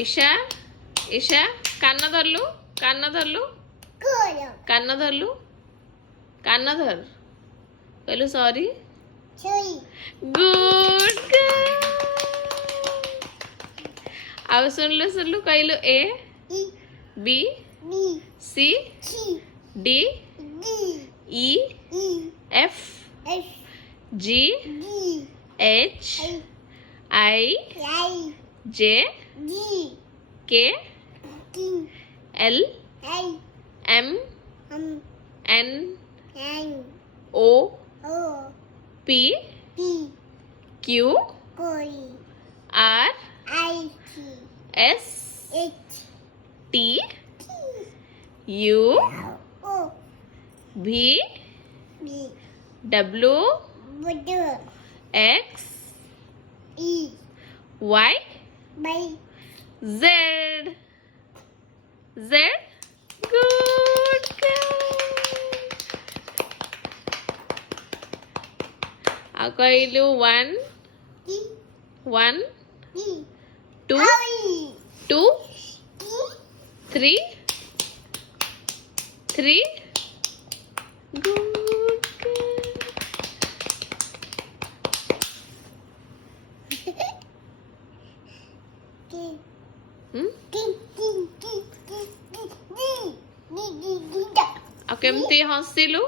ఇషా ఇషా కన్నదర్లు కన్నదర్లు కన్నదర్లు కన్నదర్ వెళ్ళు sorry good अब सुन लो कहलो A B C D E F G H I J K L M N O P Q R S T U V W X Y Z Z good कहलू 1 1 2 2 3 3 good केमती हसिलु